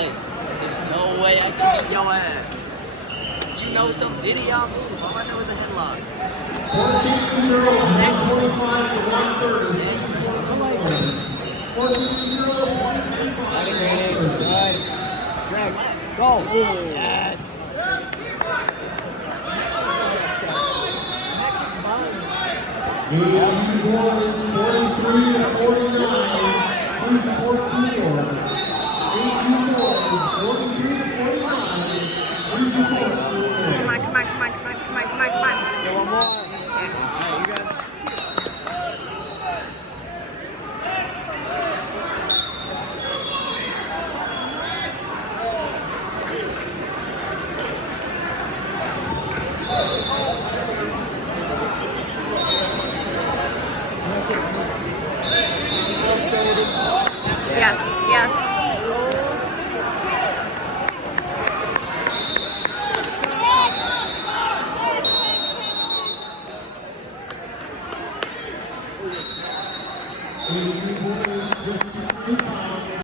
place. There's no way I can beat your ass. You know some Diddy-y'all move. All I know is a headlock. 14-year-old, 125 to 130. 14-year-old, 125 to 130. Drag. Go. Yes. The board is 43 to 49. Who's 14 board? 18 board is 43 to 49. Who's 14 board? Come on, come on, come on, come on, come on, come on, come on. Get one more. Yeah. You got it. Yes, yes.